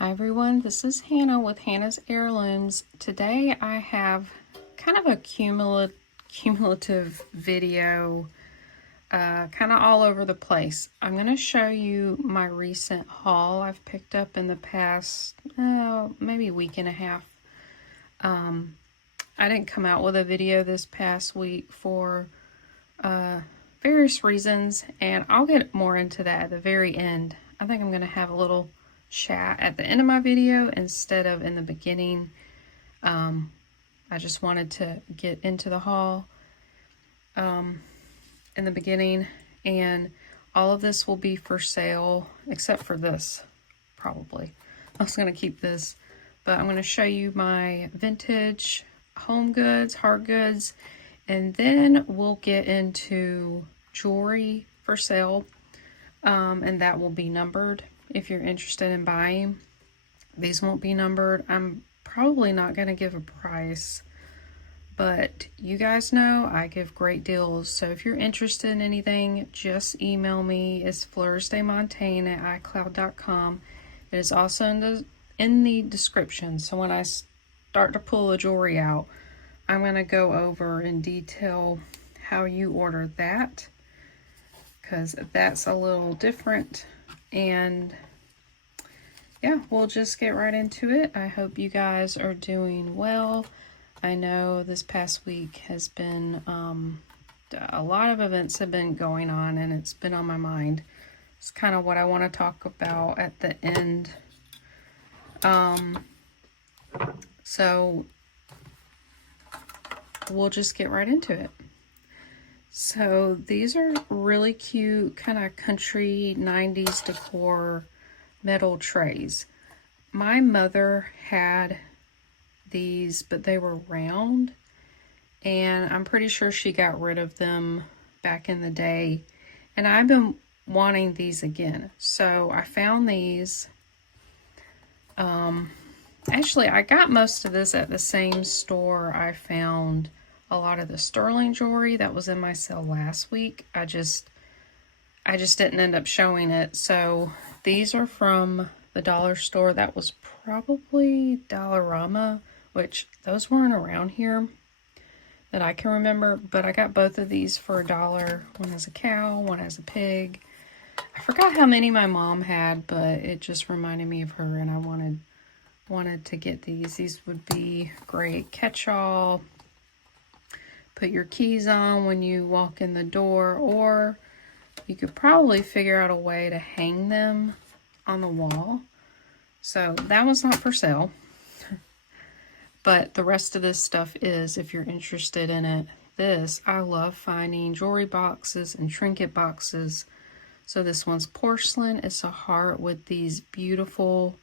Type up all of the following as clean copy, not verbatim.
Hi everyone, this is Hannah with Hannah's Heirlooms. Today I have kind of a cumulative video, kind of all over the place. I'm going to show you my recent haul I've picked up in the past, maybe week and a half. I didn't come out with a video this past week for various reasons, and I'll get more into that at the very end. I think I'm going to have a little chat at the end of my video instead of in the beginning. I just wanted to get into the haul in the beginning, and all of this will be for sale except for this, probably. I was going to keep this, but I'm going to show you my vintage home goods, hard goods, and then we'll get into jewelry for sale, and that will be numbered if you're interested in buying. These won't be numbered. I'm probably not going to give a price, but you guys know I give great deals. So if you're interested in anything, just email me. It's fleursdemontagne@icloud.com. It is also in the description. So when I start to pull the jewelry out, I'm going to go over in detail how you order that, because that's a little different. And yeah, we'll just get right into it. I hope you guys are doing well. I know this past week has been, a lot of events have been going on, and it's been on my mind. It's kind of what I want to talk about at the end. So we'll just get right into it. So these are really cute, kind of country 90s decor metal trays. My mother had these, but they were round, and I'm pretty sure she got rid of them back in the day, and I've been wanting these again. So I found these. Actually, I got most of this at the same store I found a lot of the sterling jewelry that was in my sale last week. I just didn't end up showing it. So these are from the dollar store. That was probably Dollarama, which those weren't around here that I can remember, but I got both of these for $1. One has a cow, one has a pig. I forgot how many my mom had, but it just reminded me of her, and I wanted to get these. These would be great catch-all. Put your keys on when you walk in the door, or you could probably figure out a way to hang them on the wall. So that one's not for sale, but the rest of this stuff is, if you're interested in it. This, I love finding jewelry boxes and trinket boxes. So this one's porcelain. It's a heart with these beautiful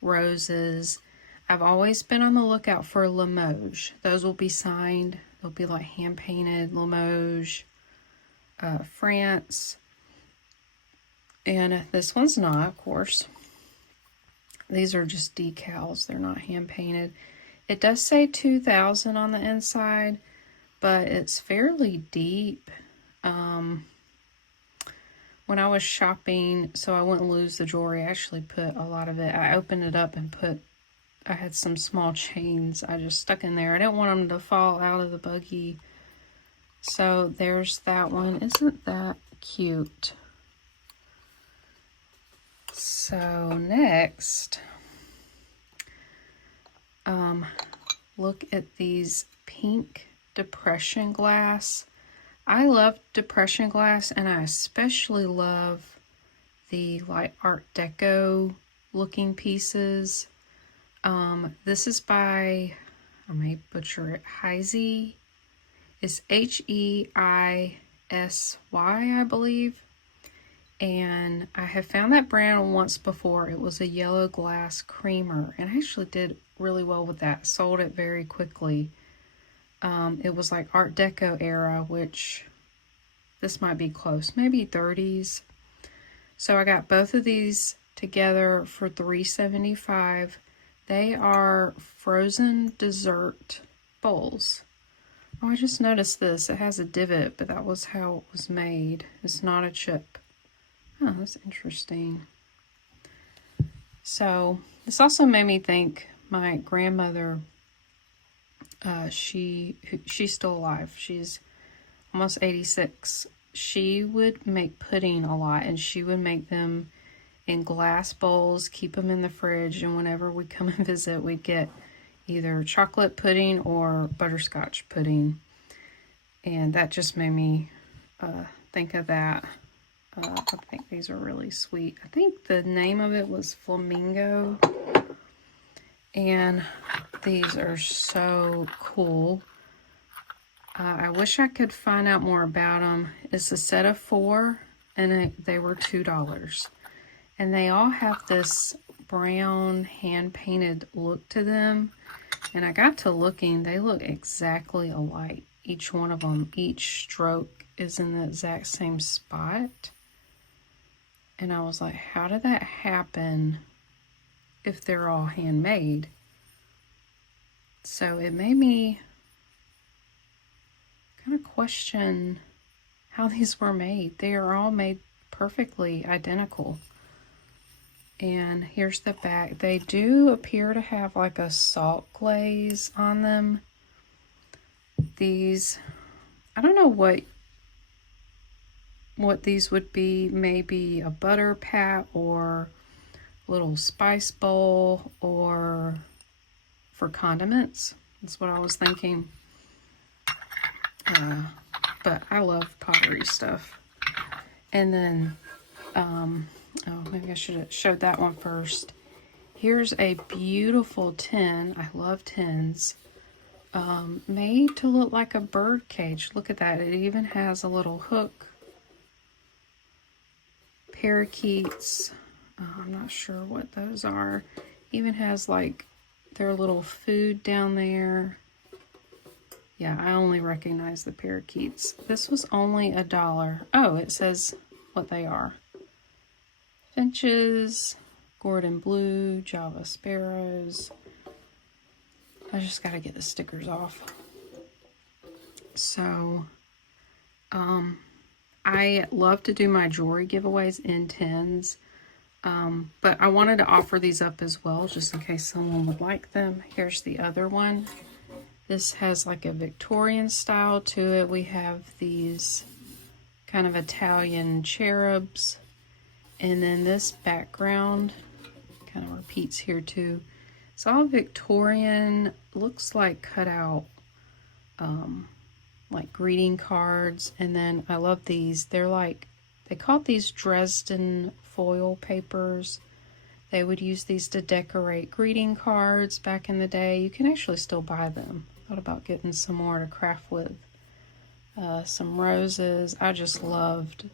roses. I've always been on the lookout for Limoges. Those will be signed. They'll be like hand painted, Limoges, France. And this one's not, of course. These are just decals. They're not hand painted. It does say 2000 on the inside, but it's fairly deep. When I was shopping, so I wouldn't lose the jewelry, I actually put a lot of it. I opened it up and I had some small chains I just stuck in there. I didn't want them to fall out of the buggy. So there's that one. Isn't that cute? So next, look at these pink depression glass. I love depression glass, and I especially love the like Art Deco looking pieces. This is by, I may butcher it, Heisey. It's Heisy, I believe. And I have found that brand once before. It was a yellow glass creamer, and I actually did really well with that. Sold it very quickly. It was like Art Deco era, which this might be close, maybe 30s. So I got both of these together for $3.75. They are frozen dessert bowls. Oh, I just noticed this. It has a divot, but that was how it was made. It's not a chip. Oh, that's interesting. So this also made me think my grandmother, she's still alive. She's almost 86. She would make pudding a lot, and she would make them in glass bowls, keep them in the fridge, and whenever we come and visit, we'd get either chocolate pudding or butterscotch pudding. And that just made me think of that. I think these are really sweet. I think the name of it was Flamingo. And these are so cool. I wish I could find out more about them. It's a set of 4, and they were $2. And they all have this brown hand-painted look to them. And I got to looking, they look exactly alike. Each one of them, each stroke is in the exact same spot. And I was like, how did that happen if they're all handmade? So it made me kind of question how these were made. They are all made perfectly identical. And here's the back. They do appear to have like a salt glaze on them. These, I don't know what these would be. Maybe a butter pat or a little spice bowl, or for condiments. That's what I was thinking. But I love pottery stuff. And then, oh, maybe I should have showed that one first. Here's a beautiful tin. I love tins. Made to look like a bird cage. Look at that. It even has a little hook. Parakeets. I'm not sure what those are. Even has like their little food down there. Yeah, I only recognize the parakeets. This was only $1. Oh, it says what they are. Finches, Gordon Blue, Java sparrows. I just got to get the stickers off. So, I love to do my jewelry giveaways in tins. But I wanted to offer these up as well, just in case someone would like them. Here's the other one. This has like a Victorian style to it. We have these kind of Italian cherubs. And then this background kind of repeats here too. It's all Victorian, looks like cut out like greeting cards. And then I love these. They're like, they called these Dresden foil papers. They would use these to decorate greeting cards back in the day. You can actually still buy them. Thought about getting some more to craft with. Some roses. I just loved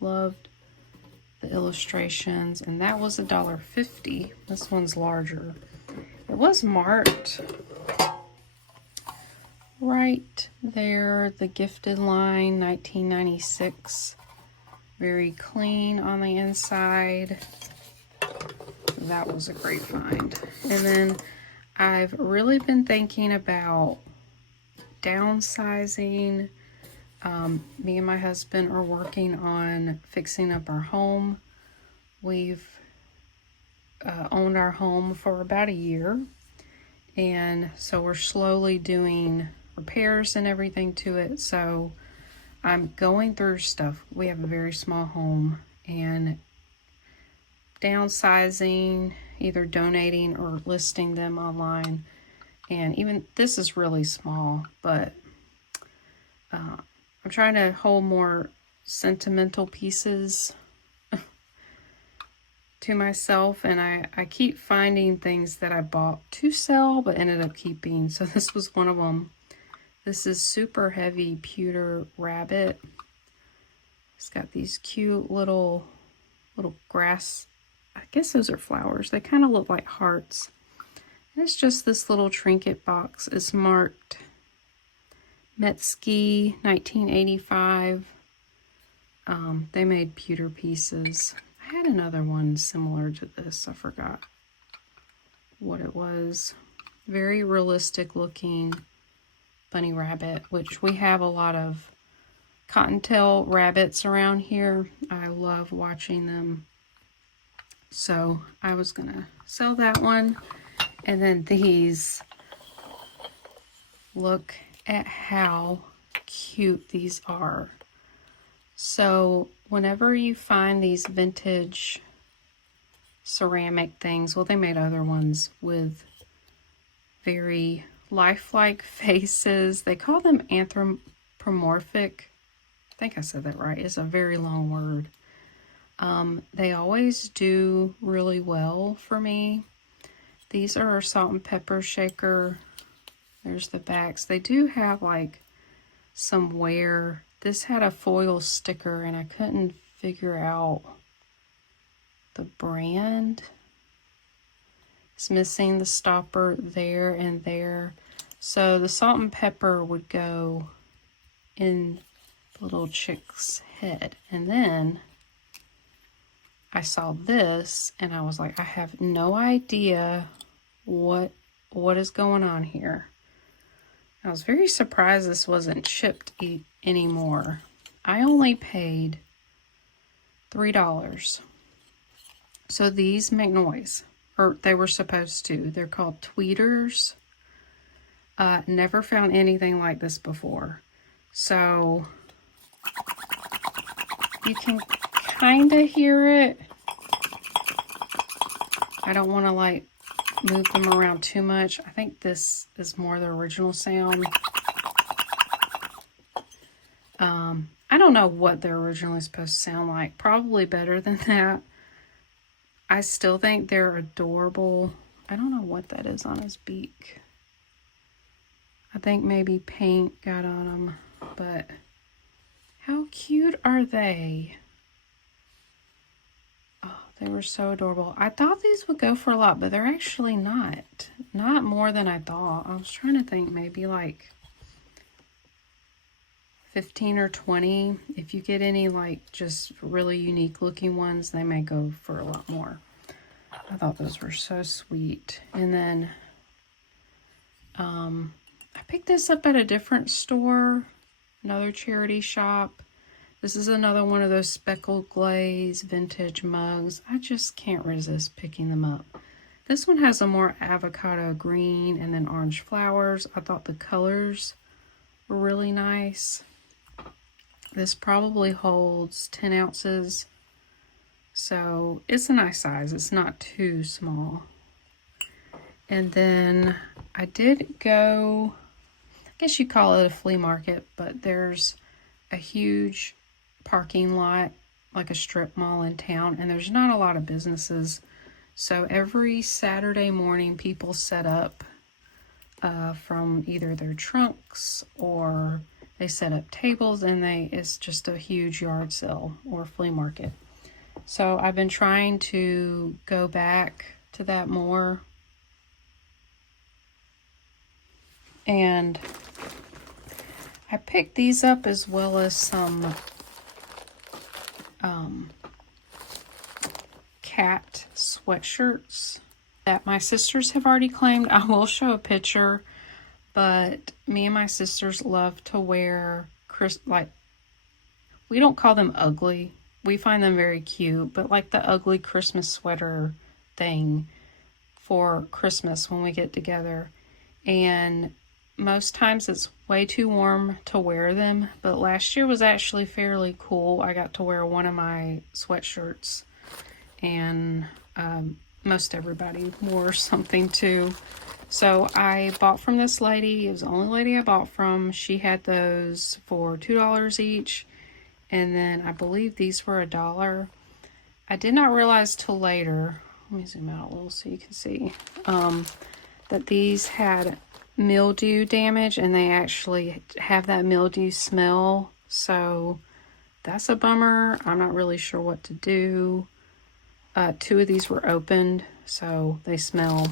the illustrations. And that was $1.50. This one's larger. It was marked right there, the gifted line, 1996. Very clean on the inside. That was a great find. And then I've really been thinking about downsizing. Me and my husband are working on fixing up our home. We've owned our home for about a year. And so we're slowly doing repairs and everything to it. So I'm going through stuff. We have a very small home, and downsizing, either donating or listing them online. And even this is really small, but I'm trying to hold more sentimental pieces to myself, and I keep finding things that I bought to sell but ended up keeping. So this was one of them. This is super heavy pewter rabbit. It's got these cute little grass, I guess those are flowers. They kind of look like hearts. And it's just this little trinket box. It's marked Metzke 1985. They made pewter pieces. I had another one similar to this. I forgot what it was. Very realistic looking bunny rabbit, which we have a lot of cottontail rabbits around here. I love watching them. So I was gonna sell that one. And then these, look at how cute these are. So whenever you find these vintage ceramic things, well, they made other ones with very lifelike faces. They call them anthropomorphic. I think I said that right. It's a very long word. They always do really well for me. These are a salt and pepper shaker. There's the backs. They do have like some wear. This had a foil sticker and I couldn't figure out the brand. It's missing the stopper there and there. So the salt and pepper would go in the little chick's head. And then I saw this and I was like, I have no idea what is going on here. I was very surprised this wasn't shipped anymore. I only paid $3. So these make noise, or they were supposed to. They're called tweeters. Never found anything like this before. So you can kind of hear it. I don't want to like move them around too much. I think this is more the original sound. I don't know what they're originally supposed to sound like. Probably better than that. I still think they're adorable. I don't know what that is on his beak. I think maybe paint got on them, but how cute are they? Oh, they were so adorable. I thought these would go for a lot, but they're actually not. Not more than I thought. I was trying to think maybe like 15 or 20. If you get any like just really unique looking ones, they may go for a lot more. I thought those were so sweet. And then I picked this up at a different store, another charity shop. This is another one of those speckled glaze vintage mugs. I just can't resist picking them up. This one has a more avocado green and then orange flowers. I thought the colors were really nice. This probably holds 10 ounces. So it's a nice size. It's not too small. And then I did go, I guess you call it a flea market, but there's a huge parking lot, like a strip mall in town, and there's not a lot of businesses. So every Saturday morning, people set up from either their trunks or they set up tables, and it's just a huge yard sale or flea market. So I've been trying to go back to that more. And I picked these up as well as some cat sweatshirts that my sisters have already claimed. I will show a picture, but me and my sisters love to wear, we don't call them ugly. We find them very cute, but like the ugly Christmas sweater thing for Christmas when we get together. And most times it's way too warm to wear them, but last year was actually fairly cool. I got to wear one of my sweatshirts, and most everybody wore something too. So I bought from this lady. It was the only lady I bought from. She had those for $2 each. And then I believe these were $1. I did not realize till later, let me zoom out a little so you can see, that these had mildew damage, and they actually have that mildew smell. So that's a bummer. I'm not really sure what to do. 2 of these were opened, so they smell.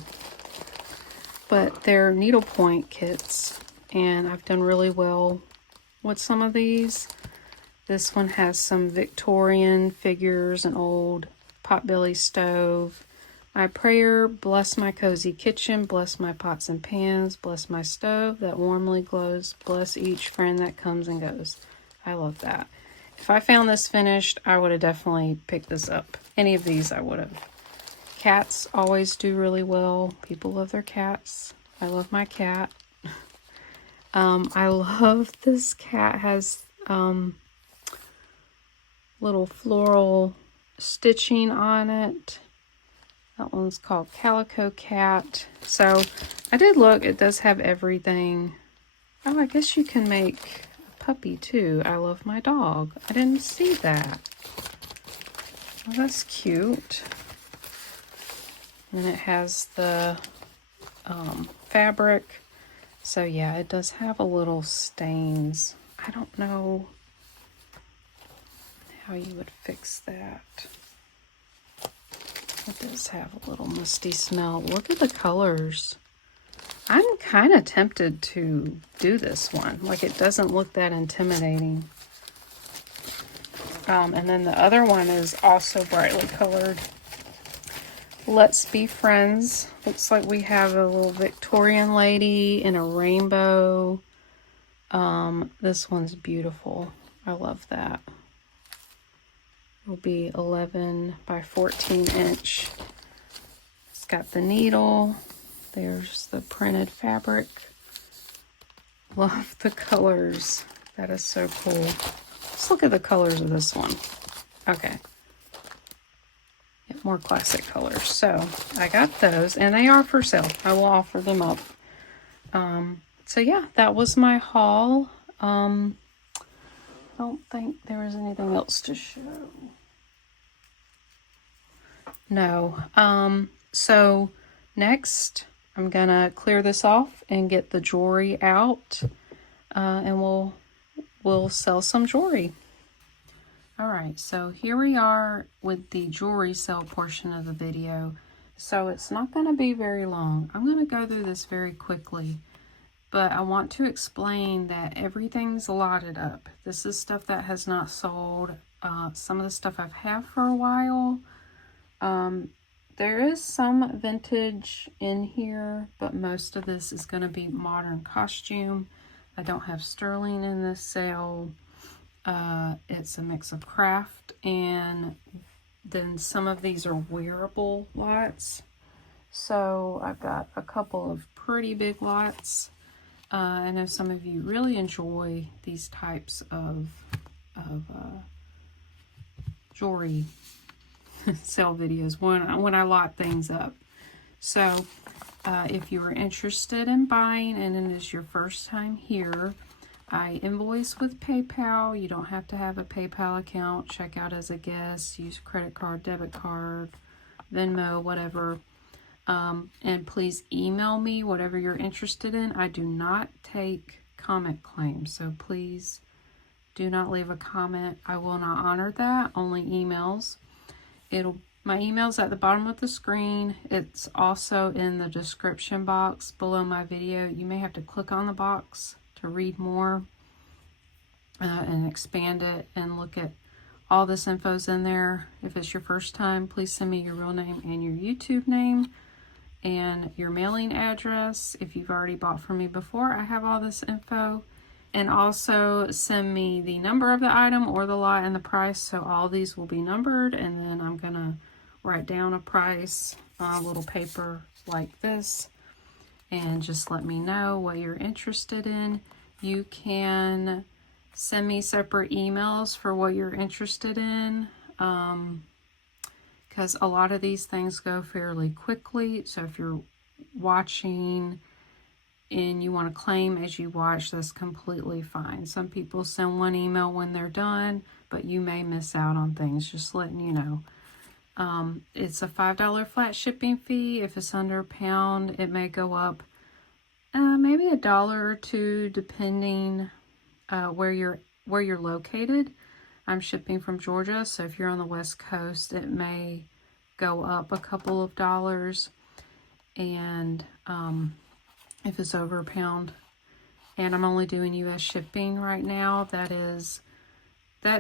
But they're needlepoint kits, and I've done really well with some of these. This one has some Victorian figures, an old potbelly stove. My prayer, bless my cozy kitchen, bless my pots and pans, bless my stove that warmly glows, bless each friend that comes and goes. I love that. If I found this finished, I would have definitely picked this up. Any of these I would have. Cats always do really well. People love their cats. I love my cat. I love this cat. Has little floral stitching on it. That one's called Calico Cat. So I did look. It does have everything. Oh, I guess you can make a puppy too. I love my dog. I didn't see that. Oh, that's cute. And it has the fabric. So yeah, it does have a little stains. I don't know how you would fix that. It does have a little musty smell. Look at the colors. I'm kind of tempted to do this one. Like, it doesn't look that intimidating. And then the other one is also brightly colored. Let's Be Friends. Looks like we have a little Victorian lady in a rainbow. This one's beautiful. I love that. It'll be 11 by 14 inch. It's got the needle. There's the printed fabric. Love the colors. That is so cool. Let's look at the colors of this one. Okay. More classic colors. So I got those, and they are for sale. I will offer them up. So yeah, that was my haul. I don't think there was anything else to show. No. So next I'm gonna clear this off and get the jewelry out, and we'll sell some jewelry. Alright, so here we are with the jewelry sale portion of the video. So it's not going to be very long. I'm going to go through this very quickly, but I want to explain that everything's lotted up. This is stuff that has not sold. Some of the stuff I've had for a while. There is some vintage in here, but most of this is going to be modern costume. I don't have sterling in this sale. It's a mix of craft, and then some of these are wearable lots. So I've got a couple of pretty big lots. I know some of you really enjoy these types of jewelry sale videos when I lot things up. So if you are interested in buying and it is your first time here, I invoice with PayPal. You don't have to have a PayPal account. Check out as a guest. Use credit card, debit card, Venmo, whatever. And please email me whatever you're interested in. I do not take comment claims, so please do not leave a comment. I will not honor that. Only emails. My email's at the bottom of the screen. It's also in the description box below my video. You may have to click on the box to read more and expand it and look at all this info's in there. If it's your first time, please send me your real name and your YouTube name and your mailing address. If you've already bought from me before, I have all this info. And also send me the number of the item or the lot and the price. So all these will be numbered, and then I'm gonna write down a price on a little paper like this. And just let me know what you're interested in. You can send me separate emails for what you're interested in, because a lot of these things go fairly quickly. So if you're watching and you want to claim as you watch, that's completely fine. Some people send one email when they're done, but you may miss out on things, just letting you know. It's a $5 flat shipping fee. If it's under £1, it may go up maybe $1 or $2 depending where you're located. I'm shipping from Georgia, so if you're on the West Coast, it may go up a couple of dollars. And if it's over £1, and I'm only doing US shipping right now, that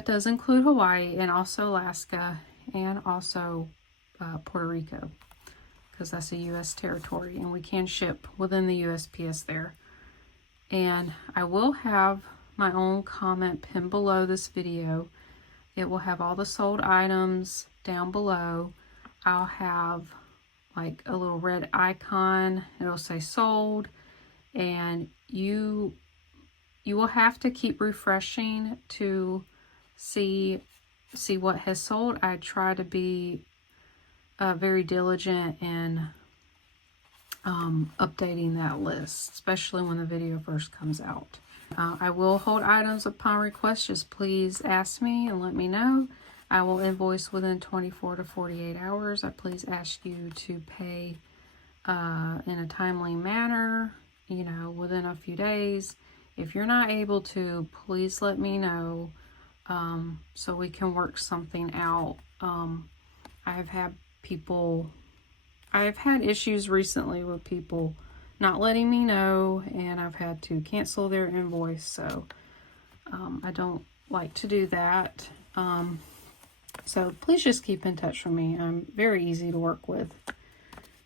does include Hawaii and also Alaska and also Puerto Rico, because that's a US territory and we can ship within the USPS there. And I will have my own comment pinned below this video. It will have all the sold items down below. I'll have like a little red icon. It'll say sold, and you will have to keep refreshing to see what has sold. I try to be very diligent in updating that list, especially when the video first comes out. I will hold items upon request. Just please ask me and let me know. I will invoice within 24 to 48 hours. I please ask you to pay in a timely manner, you know, within a few days. If you're not able to, please let me know so we can work something out. I've had issues recently with people not letting me know, and I've had to cancel their invoice, so I don't like to do that. So please just keep in touch with me. I'm very easy to work with.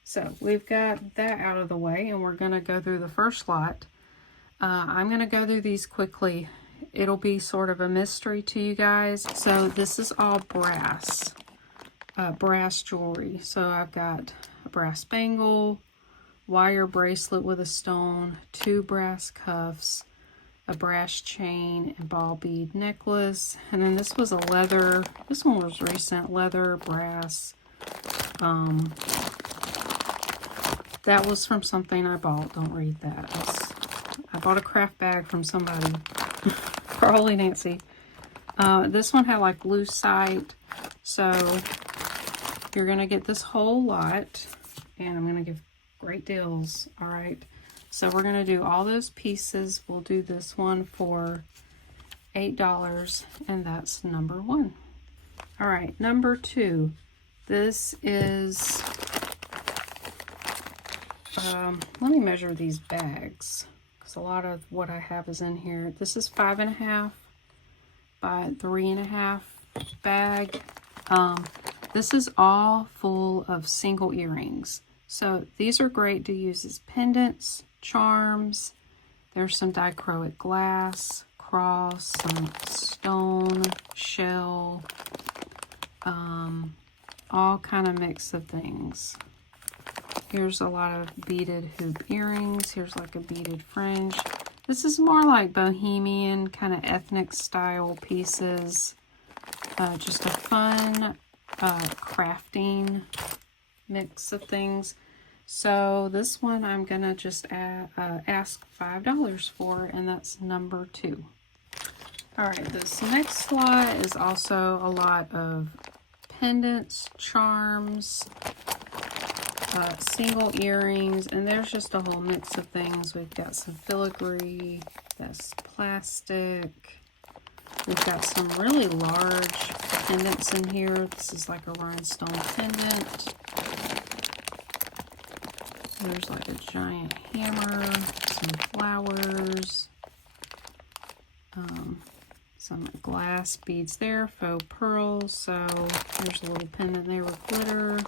So we've got that out of the way, and we're going to go through the first lot. I'm going to go through these quickly. It'll be sort of a mystery to you guys. So this is all brass jewelry. So I've got a brass bangle, wire bracelet with a stone, 2 brass cuffs, a brass chain, and ball bead necklace. And then this was a leather, this one was recent, leather, brass. That was from something I bought. Don't read that. I bought a craft bag from somebody. Probably Nancy. This one had like lucite. So you're going to get this whole lot. And I'm going to give great deals. All right. So we're going to do all those pieces. We'll do this one for $8. And that's number 1. All right. Number 2. This is... let me measure these bags, because a lot of what I have is in here. This is 5.5 by 3.5 bag. This is all full of single earrings. So these are great to use as pendants, charms. There's some dichroic glass, cross, some stone, shell, all kind of mix of things. Here's a lot of beaded hoop earrings. Here's like a beaded fringe. This is more like bohemian, kind of ethnic style pieces. Just a fun crafting mix of things. So this one I'm going to just ask $5 for, and that's number 2. All right, this next lot is also a lot of pendants, charms, single earrings, and there's just a whole mix of things. We've got some filigree, that's plastic. We've got some really large pendants in here. This is like a rhinestone pendant. There's like a giant hammer, some flowers, some glass beads there, faux pearls. So there's a little pendant there with glitter.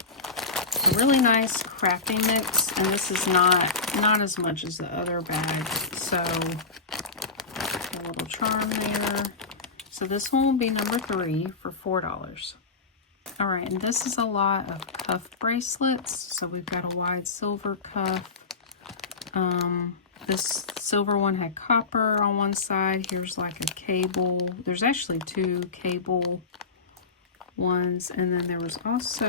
A really nice crafting mix, and this is not as much as the other bag. So a little charm there. So this one will be number 3 for $4. All right, and this is a lot of cuff bracelets. So we've got a wide silver cuff. This silver one had copper on one side. Here's like a cable. There's actually 2 cable ones, and then there was also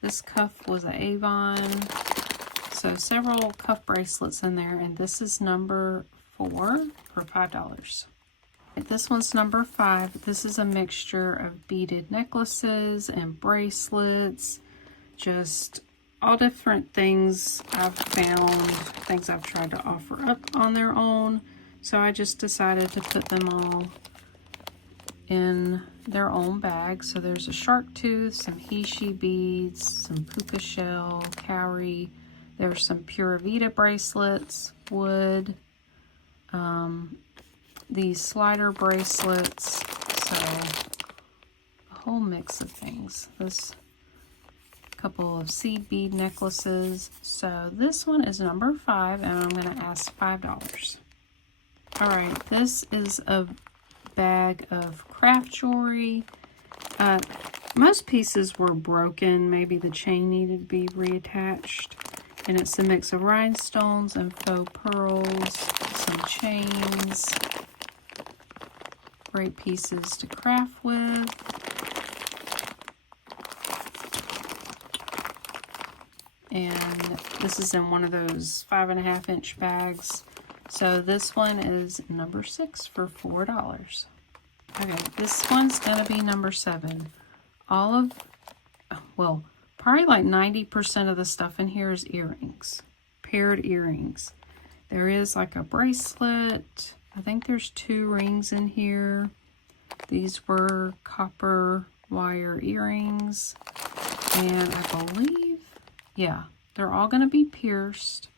this cuff was an Avon. So several cuff bracelets in there, and this is number 4 for $5. This one's number 5. This is a mixture of beaded necklaces and bracelets, just all different things I've found, things I've tried to offer up on their own. So I just decided to put them all in their own bag. So there's a shark tooth, some Hishi beads, some puka shell, cowrie. There's some Pura Vida bracelets, wood, these slider bracelets. So a whole mix of things. This couple of seed bead necklaces. So this one is number 5, and I'm going to ask $5. All right, this is a bag of craft jewelry. most pieces were broken. Maybe the chain needed to be reattached. And it's a mix of rhinestones and faux pearls, some chains. Great pieces to craft with. And this is in one of those 5.5-inch bags. So this one is number 6 for $4. Okay, this one's gonna be number 7. Well, probably like 90% of the stuff in here is earrings, paired earrings. There is like a bracelet. I think there's 2 rings in here. These were copper wire earrings. And I believe, yeah, they're all going to be pierced.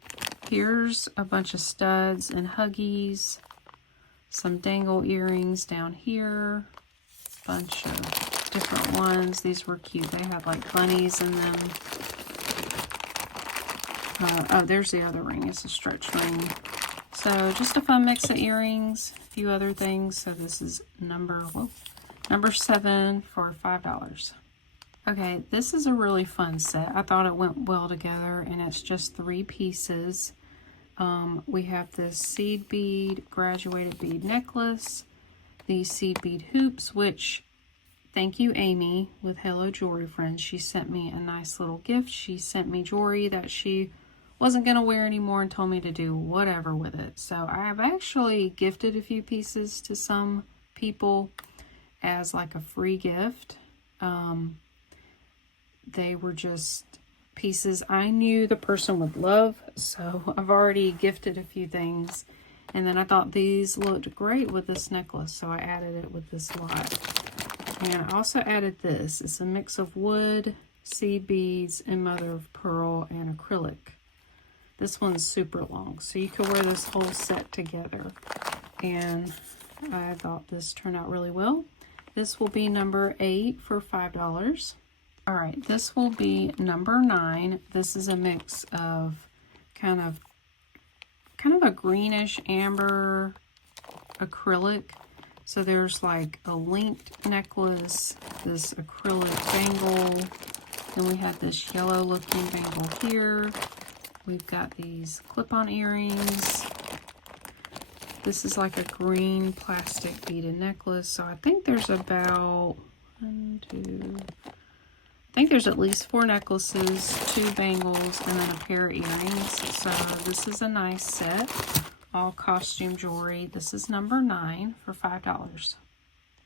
Here's a bunch of studs and huggies. Some dangle earrings down here. Bunch of different ones. These were cute. They had like bunnies in them. Oh, there's the other ring. It's a stretch ring. So just a fun mix of earrings, a few other things. So this is number 7 for $5. Okay, this is a really fun set. I thought it went well together, and it's just 3 pieces. We have this seed bead, graduated bead necklace, these seed bead hoops, which, thank you, Amy, with Hello Jewelry Friends. She sent me a nice little gift. She sent me jewelry that she wasn't going to wear anymore and told me to do whatever with it. So I have actually gifted a few pieces to some people as like a free gift. They were just pieces I knew the person would love, so I've already gifted a few things. And then I thought these looked great with this necklace, so I added it with this lot. And I also added this. It's a mix of wood, seed beads, and mother of pearl and acrylic. This one's super long, so you could wear this whole set together. And I thought this turned out really well. This will be number 8 for $5. All right, this will be number 9. This is a mix of kind of a greenish amber acrylic. So there's like a linked necklace, this acrylic bangle. Then we have this yellow looking bangle here. We've got these clip-on earrings. This is like a green plastic beaded necklace. So I think there's about I think there's at least 4 necklaces, 2 bangles, and then a pair of earrings. So this is a nice set, all costume jewelry. This is number 9 for $5.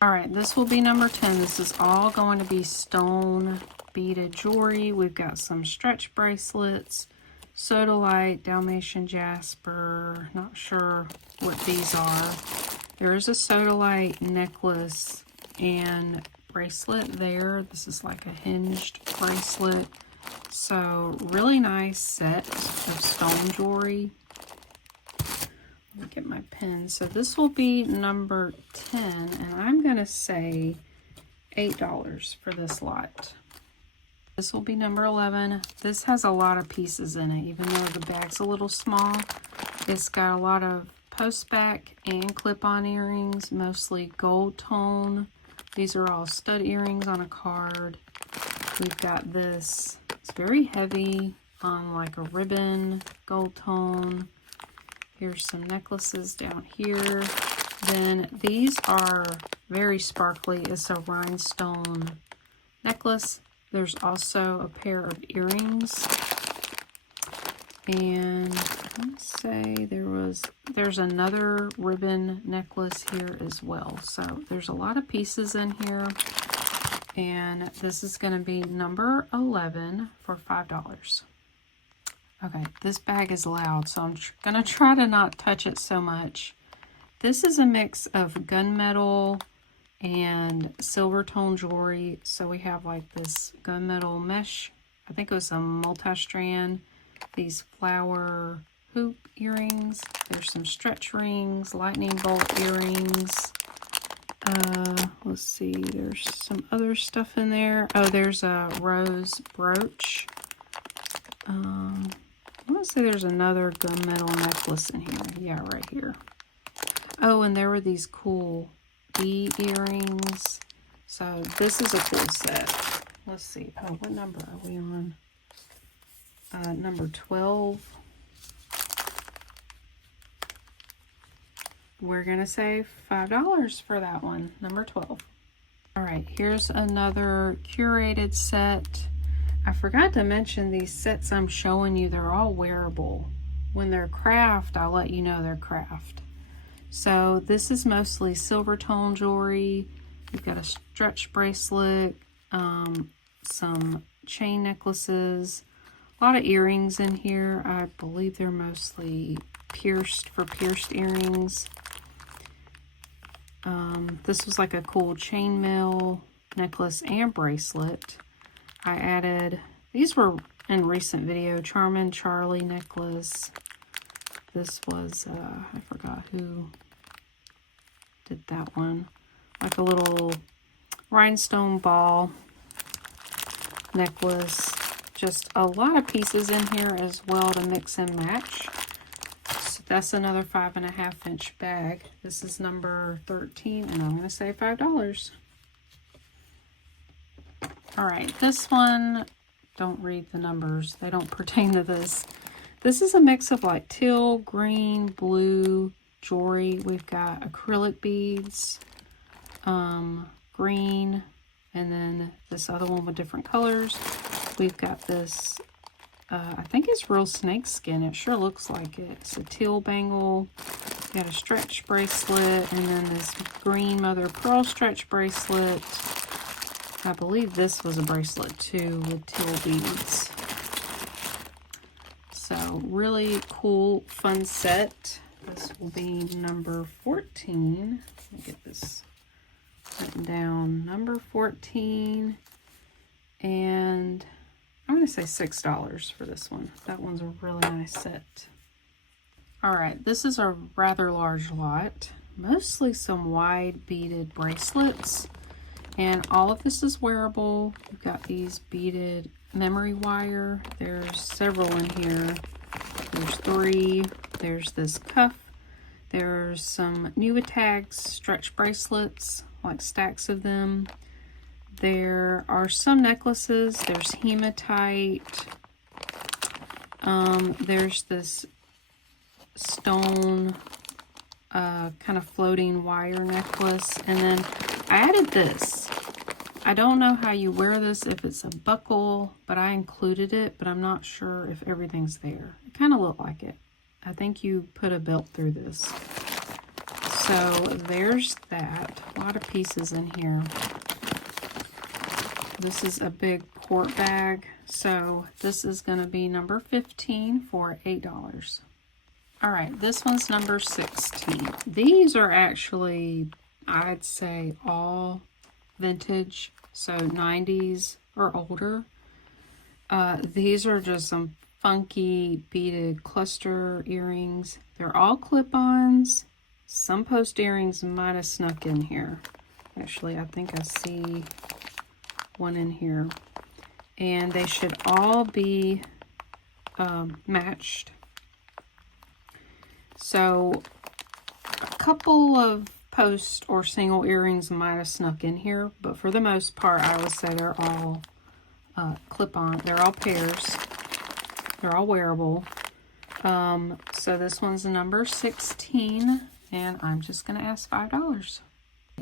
All right, this will be number 10. This is all going to be stone beaded jewelry. We've got some stretch bracelets, sodalite, Dalmatian jasper, not sure what these are. There is a sodalite necklace and bracelet there. This is like a hinged bracelet. So really nice set of stone jewelry. Let me get my pen. So this will be number 10, and I'm gonna say $8 for this lot. This will be number 11. This has a lot of pieces in it, even though the bag's a little small. It's got a lot of post back and clip-on earrings, mostly gold tone. These are all stud earrings on a card. We've got this, it's very heavy on like a ribbon, gold tone. Here's some necklaces down here. Then these are very sparkly. It's a rhinestone necklace. There's also a pair of earrings. And let's say there's another ribbon necklace here as well. So there's a lot of pieces in here. And this is going to be number 11 for $5. Okay, this bag is loud, so I'm going to try to not touch it so much. This is a mix of gunmetal and silver tone jewelry. So we have like this gunmetal mesh. I think it was a multi-strand. These flower hoop earrings. There's some stretch rings, lightning bolt earrings. Let's see, there's some other stuff in there. Oh, there's a rose brooch. I want to say there's another gunmetal necklace in here. Yeah, right here. Oh, and there were these cool bead earrings. So this is a cool set. Let's see. Oh, what number are we on? Number 12. We're going to save $5 for that one, number 12. All right, here's another curated set. I forgot to mention these sets I'm showing you, they're all wearable. When they're craft, I'll let you know they're craft. So this is mostly silver tone jewelry. You've got a stretch bracelet, some chain necklaces, a lot of earrings in here. I believe they're mostly pierced earrings. This was like a cool chainmail necklace and bracelet. I added, these were in recent video, Charmin Charlie necklace. This was, I forgot who did that one. Like a little rhinestone ball necklace. Just a lot of pieces in here as well to mix and match. So that's another 5.5 inch bag. This is number 13 and I'm going to save $5. All right, this one, don't read the numbers. They don't pertain to this. This is a mix of like teal, green, blue jewelry. We've got acrylic beads, green, and then this other one with different colors. We've got this, I think it's real snake skin. It sure looks like it. It's a teal bangle. Got a stretch bracelet, and then this green mother of pearl stretch bracelet. I believe this was a bracelet too with teal beads. So really cool, fun set. This will be number 14. Let me get this written down. Number 14. And I'm going to say $6 for this one. That one's a really nice set. All right, this is a rather large lot. Mostly some wide beaded bracelets. And all of this is wearable. We've got these beaded memory wire. There's several in here. There's 3. There's this cuff. There's some Nuitags stretch bracelets, like stacks of them. There are some necklaces. There's hematite. There's this stone kind of floating wire necklace. And then I added this. I don't know how you wear this, if it's a buckle, but I included it, but I'm not sure if everything's there. It kind of looked like it. I think you put a belt through this. So there's that. A lot of pieces in here. This is a big quart bag. So this is going to be number 15 for $8. All right, this one's number 16. These are actually, I'd say, all vintage, so 90s or older. These are just some funky beaded cluster earrings. They're all clip-ons. Some post earrings might have snuck in here. Actually, I think I see one in here. And they should all be matched. So a couple of post or single earrings might have snuck in here, but for the most part, I would say they're all clip-on. They're all pairs. They're all wearable. So this one's number 16, and I'm just going to ask $5.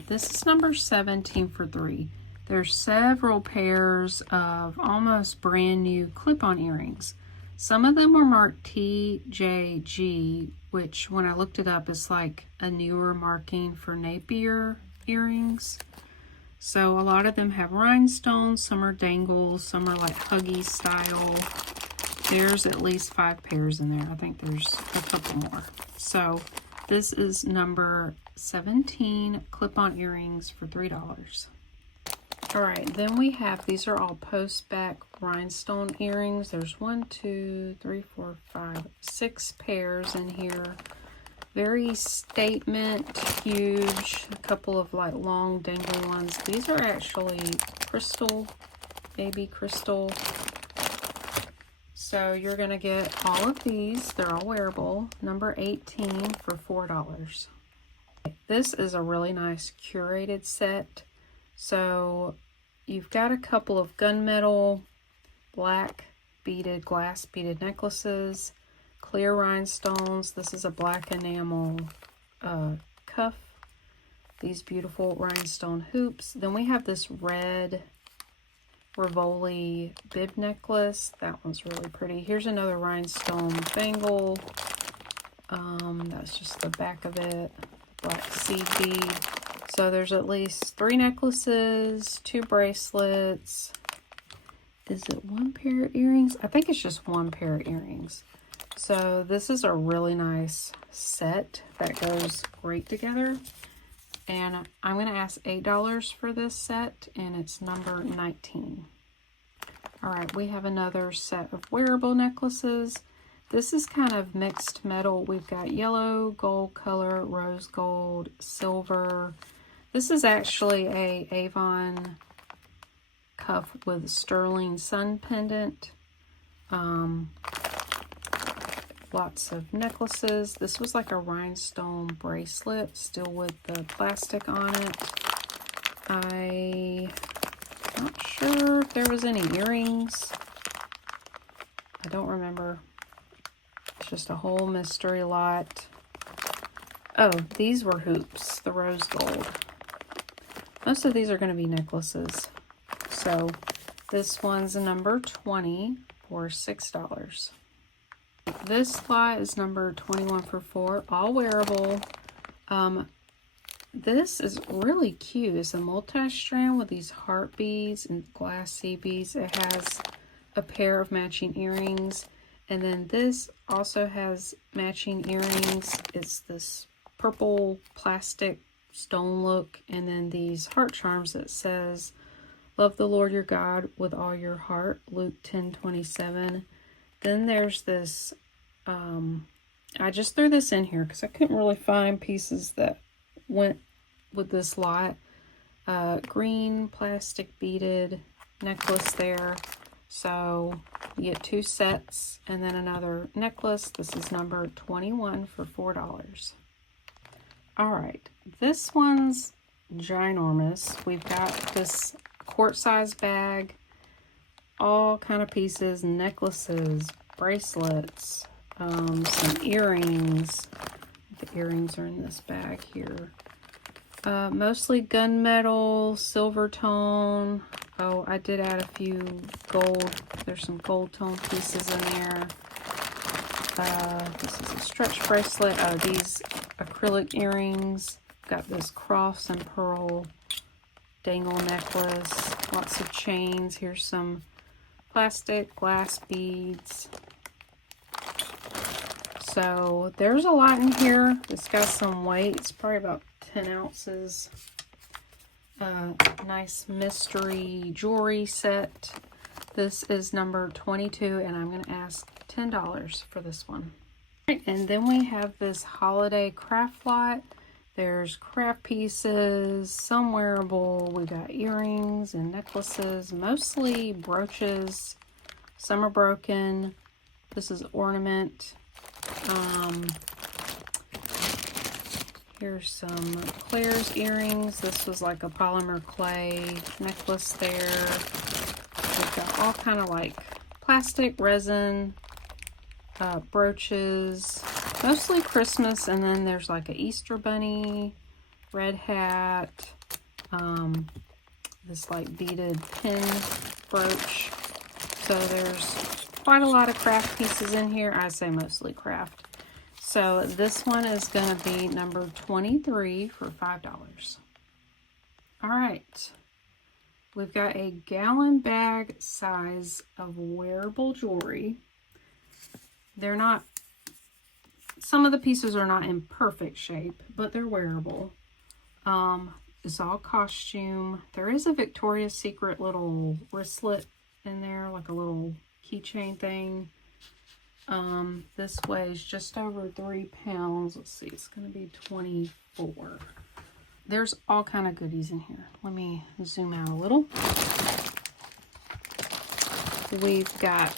This is number 17 for $3. There's several pairs of almost brand new clip-on earrings. Some of them were marked TJG, which when I looked it up, it's like a newer marking for Napier earrings. So a lot of them have rhinestones, some are dangles, some are like Huggy style. There's at least 5 pairs in there. I think there's a couple more. So this is number 17 clip-on earrings for $3. All right, then we have, these are all post back rhinestone earrings. There's 1, 2, 3, 4, 5, 6 pairs in here. Very statement, huge. A couple of like long dangling ones. These are actually crystal, baby crystal. So you're gonna get all of these. They're all wearable. Number 18 for $4. This is a really nice curated set. So you've got a couple of gunmetal, black beaded, glass beaded necklaces, clear rhinestones. This is a black enamel cuff. These beautiful rhinestone hoops. Then we have this red Rivoli bib necklace. That one's really pretty. Here's another rhinestone bangle. That's just the back of it. Black seed bead. So there's at least 3 necklaces, 2 bracelets. Is it 1 pair of earrings? I think it's just 1 pair of earrings. So this is a really nice set that goes great together. And I'm going to ask $8 for this set, and it's number 19. All right, we have another set of wearable necklaces. This is kind of mixed metal. We've got yellow, gold color, rose gold, silver. This is actually a Avon cuff with sterling sun pendant. Lots of necklaces. This was like a rhinestone bracelet, still with the plastic on it. I'm not sure if there was any earrings. I don't remember. It's just a whole mystery lot. Oh, these were hoops, the rose gold. Most of these are going to be necklaces. So this one's a number 20 for $6. This lot is number 21 for $4, all wearable. This is really cute. It's a multi-strand with these heart beads and glass seed beads. It has a pair of matching earrings. And then this also has matching earrings. It's this purple plastic stone look. And then these heart charms that says, "Love the Lord your God with all your heart," Luke 10:27. Then there's this, I just threw this in here because I couldn't really find pieces that went with this lot. Green plastic beaded necklace there. So you get 2 sets and then another necklace. This is number 21 for $4. All right, this one's ginormous. We've got this quart-size bag, all kind of pieces, necklaces, bracelets, some earrings. The earrings are in this bag here. Mostly gunmetal, silver tone. Oh, I did add a few gold. There's some gold tone pieces in there. This is a stretch bracelet. Oh, these acrylic earrings. Got this cross and pearl dangle necklace. Lots of chains. Here's some plastic glass beads. So there's a lot in here. It's got some weight. It's probably about 10 ounces. Nice mystery jewelry set. This is number 22, and I'm going to ask $10 for this one. Right, and then we have this holiday craft lot. There's craft pieces, some wearable. We got earrings and necklaces, mostly brooches. Some are broken. This is ornament. Here's some Claire's earrings. This was like a polymer clay necklace there. We've got all kind of like plastic, resin, brooches, mostly Christmas, and then there's like a Easter bunny, red hat, this like beaded pin brooch. So there's quite a lot of craft pieces in here. I say mostly craft. So this one is going to be number 23 for $5. All right. We've got a gallon bag size of wearable jewelry. They're not, some of the pieces are not in perfect shape, but they're wearable. It's all costume. There is a Victoria's Secret little wristlet in there, like a little keychain thing. This weighs just over 3 pounds. Let's see, it's going to be 24. There's all kind of goodies in here. Let me zoom out a little. We've got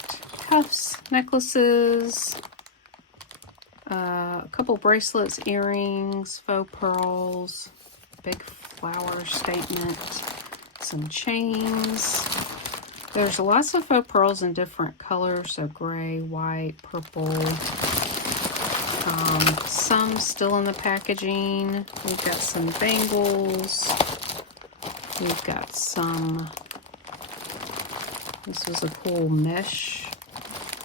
cuffs, necklaces, a couple bracelets, earrings, faux pearls, big flower statement. some chains. There's lots of faux pearls in different colors, so gray, white, purple. Some still in the packaging. We've got some bangles. We've got some, this was a cool mesh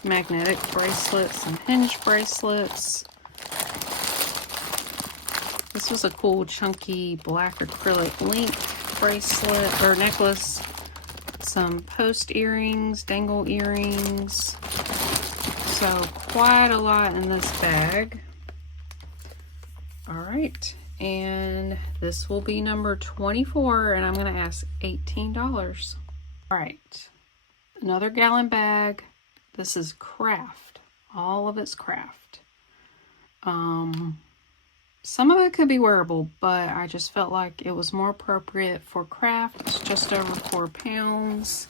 magnetic bracelet, some hinge bracelets. This was a cool chunky black acrylic link bracelet or necklace. Some post earrings, dangle earrings. So quite a lot in this bag. All right, and this will be number 24, and I'm gonna ask $18. All right, another gallon bag. This is craft, all of it's craft. Some of it could be wearable, but I just felt like it was more appropriate for craft. It's just over 4 pounds.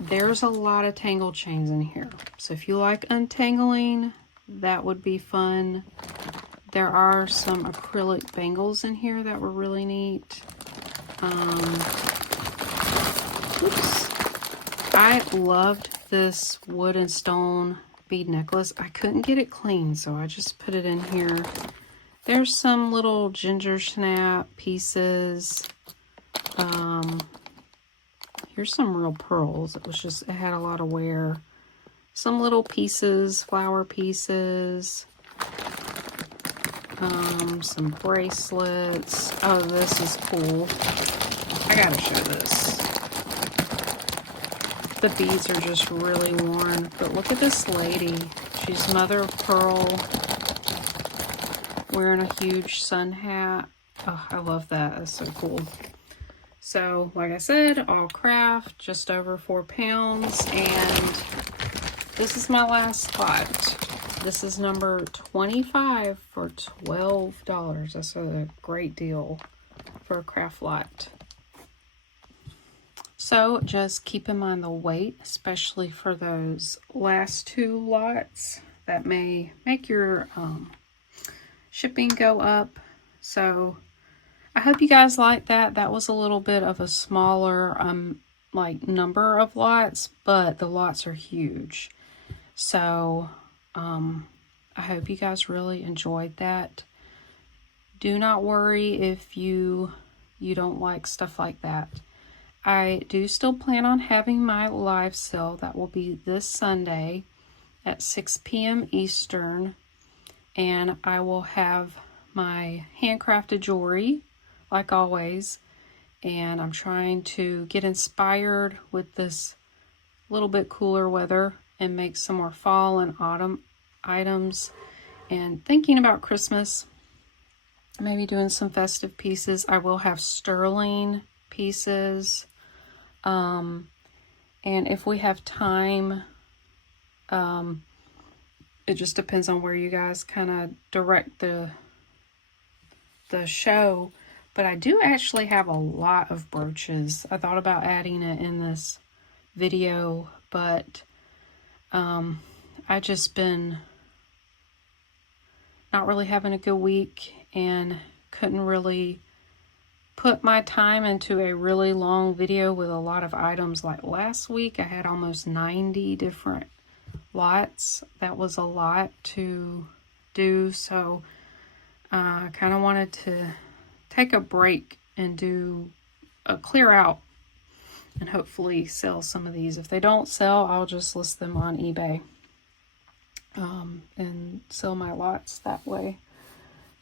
There's a lot of tangle chains in here. So if you like untangling, that would be fun. There are some acrylic bangles in here that were really neat. I loved this wood and stone bead necklace. I couldn't get it clean, so I just put it in here. There's some little ginger snap pieces. Here's some real pearls. It had a lot of wear. Some little pieces, flower pieces. Some bracelets. Oh, this is cool. I gotta show this. The beads are just really worn, but look at this lady. She's mother of pearl, wearing a huge sun hat. Oh, I love that. That's so cool. So, like I said, all craft, just over 4 pounds, and this is my last lot. This is number 25 for $12. That's a great deal for a craft lot. So just keep in mind the weight, especially for those last 2 lots. That may make your shipping go up. So I hope you guys like that. That was a little bit of a smaller like number of lots, but the lots are huge. So I hope you guys really enjoyed that. Do not worry if you don't like stuff like that. I do still plan on having my live sale. That will be this Sunday at 6 p.m. Eastern. And I will have my handcrafted jewelry, like always. And I'm trying to get inspired with this little bit cooler weather and make some more fall and autumn items. And thinking about Christmas, maybe doing some festive pieces. I will have sterling pieces. And if we have time, it just depends on where you guys kind of direct the show. But I do actually have a lot of brooches. I thought about adding it in this video, but I just been not really having a good week and couldn't really put my time into a really long video with a lot of items. Like last week I had almost 90 different lots. That was a lot to do, so I kind of wanted to take a break and do a clear out and hopefully sell some of these. If they don't sell, I'll just list them on eBay and sell my lots that way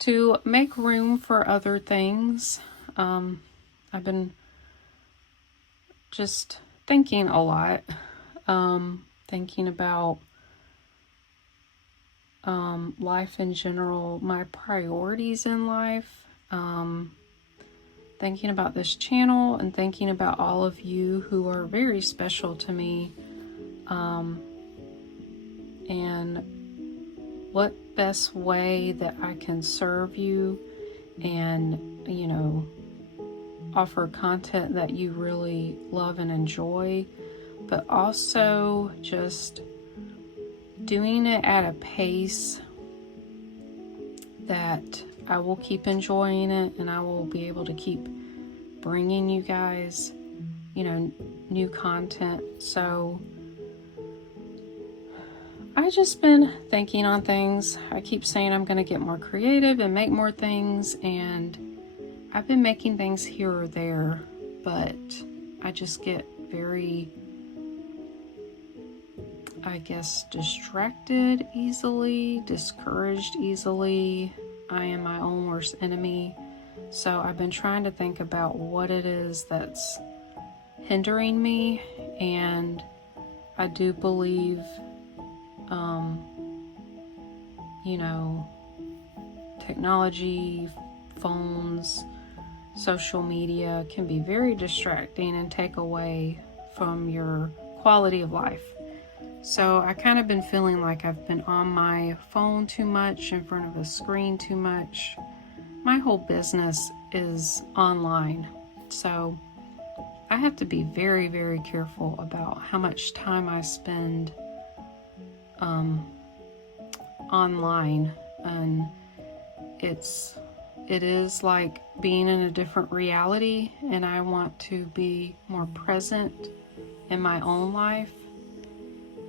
to make room for other things. I've been just thinking a lot, thinking about life in general, my priorities in life, thinking about this channel and thinking about all of you who are very special to me, and what best way that I can serve you and, you know, offer content that you really love and enjoy, but also just doing it at a pace that I will keep enjoying it and I will be able to keep bringing you guys, new content. So I just been thinking on things. I keep saying I'm going to get more creative and make more things, and I've been making things here or there, but I just get very, I guess, distracted easily, discouraged easily. I am my own worst enemy. So I've been trying to think about what it is that's hindering me, and I do believe technology, phones, social media can be very distracting and take away from your quality of life. So I kind of been feeling like I've been on my phone too much, in front of a screen too much. My whole business is online, so I have to be very, very careful about how much time I spend online, and it is like being in a different reality, and I want to be more present in my own life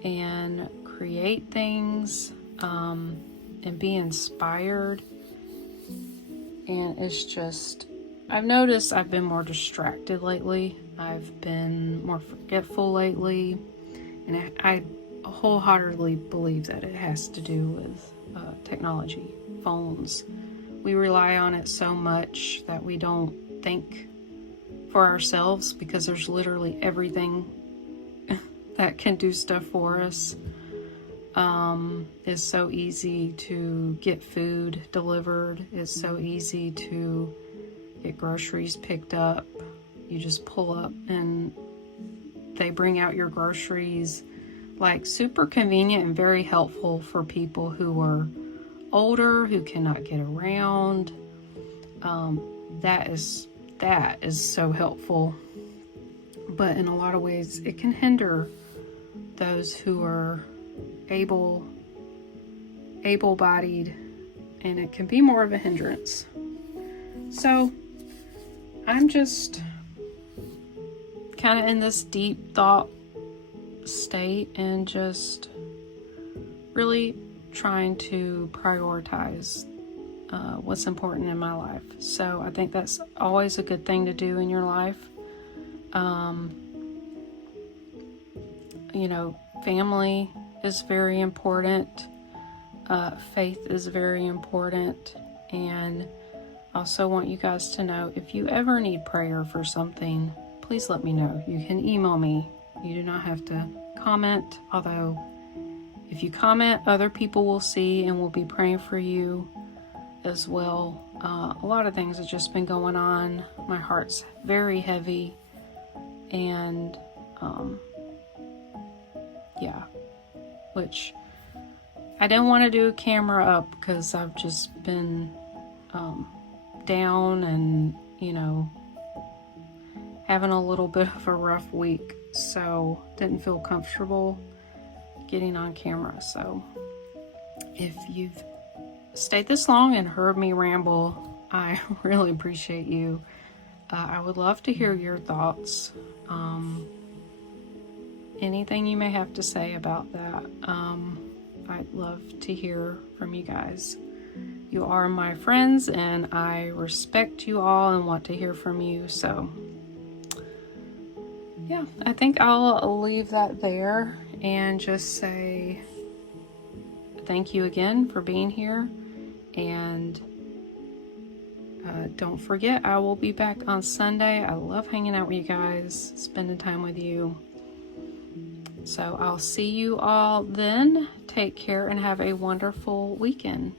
and create things and be inspired. And it's just, I've noticed I've been more distracted lately. I've been more forgetful lately, and I wholeheartedly believe that it has to do with technology, phones. We rely on it so much that we don't think for ourselves, because there's literally everything that can do stuff for us. It's so easy to get food delivered. It's so easy to get groceries picked up. You just pull up and they bring out your groceries. Like, super convenient and very helpful for people who are older, who cannot get around. That is so helpful. But in a lot of ways, it can hinder those who are able-bodied, and it can be more of a hindrance. So I'm just kind of in this deep thought state and just really trying to prioritize what's important in my life. So I think that's always a good thing to do in your life. Family is very important. Faith is very important. And I also want you guys to know, if you ever need prayer for something, please let me know. You can email me. You do not have to comment, although if you comment, other people will see and will be praying for you as well. A lot of things have just been going on. My heart's very heavy, and which I didn't want to do a camera up because I've just been down and having a little bit of a rough week, so didn't feel comfortable getting on camera. So if you've stayed this long and heard me ramble, I really appreciate you. I would love to hear your thoughts. Anything you may have to say about that. I'd love to hear from you guys. You are my friends, and I respect you all and want to hear from you. So yeah, I think I'll leave that there and just say thank you again for being here. And don't forget, I will be back on Sunday. I love hanging out with you guys, spending time with you. So I'll see you all then. Take care and have a wonderful weekend.